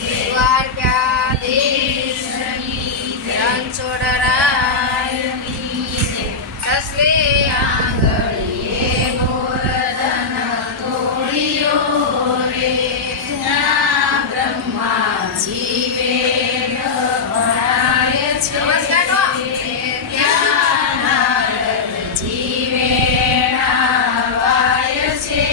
દ્વારકાધીશની રણછોડરાયની તસલે આંગળીએ ગોવર્ધન તોડ્યો રે. ત્યાં બ્રહ્માજી વેદ ભણાય છે. ત્યાં નારદજી વેણાવાય છે.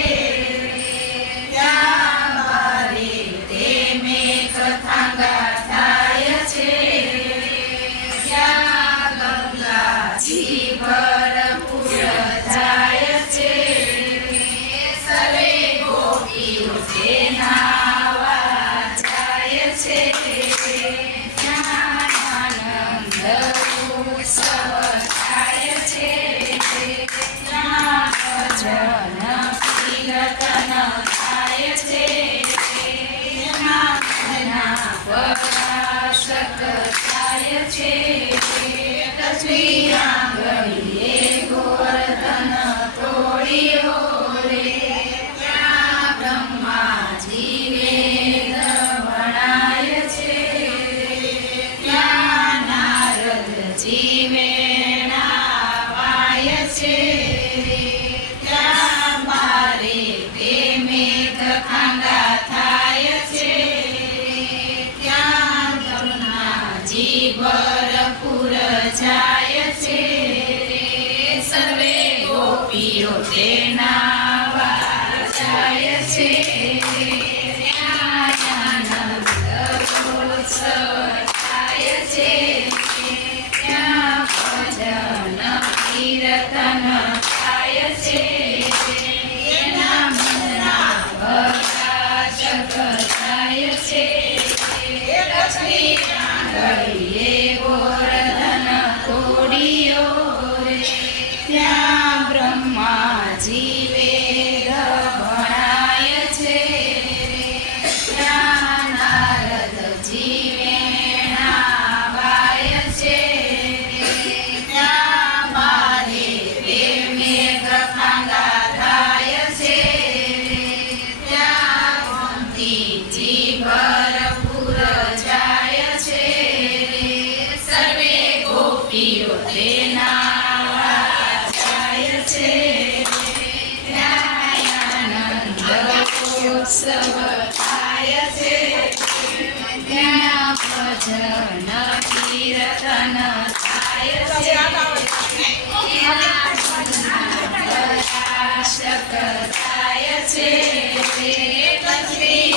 ત્યાં બારે તેમે કથા ગાથાય છે. ત્યાં ગંગાજી ભરપૂર જાય છે. સર્વે ગોપીઓ તેનાવા જાય છે. ત્યાં આનંદ ઉત્સવ થાય છે. ત્યાં ભજન કીર્તન થાય છે. ત્યાં પરાશક થાય છે. તસલી આંગળીએ ગોવર્ધન તોડ્યો રે. ત્યાં બ્રહ્માજી વેદ ભણાય છે. ત્યાં નારદજી વેણાવાય છે. ત્યાં બારે તેમે કથા થાય છે. ત્યાં ગંગાજી ભરપૂર જાય છે. સર્વે ગોપીઓ તેનાવા જાય છે. ત્યાં આનંદ ઉત્સવ થાય છે. ત્યાં ભજન કીર્તન થાય છે. એના મનના પ્રકાશક થાય છે. લક્ષ્મી આંગળીએ ગોવર્ધન તોડ્યો રે. ત્યાં બ્રહ્માજી વેદ ભણાય છે. ત્યાં નારદજી વેણાવાય છે. ત્યાં બારે તેમે કથા ગાથાય છે. ત્યાં કુંતીજી ભરપૂર જાય છે. સર્વે ગોપીઓ તેનાવા જાય છે. ત્યાં આનંદ ઉત્સવ થાય છે. ત્યાં ભજન કીર્તન થાય છે. ત્યાં પ્રકાશક થાય છે. તસલી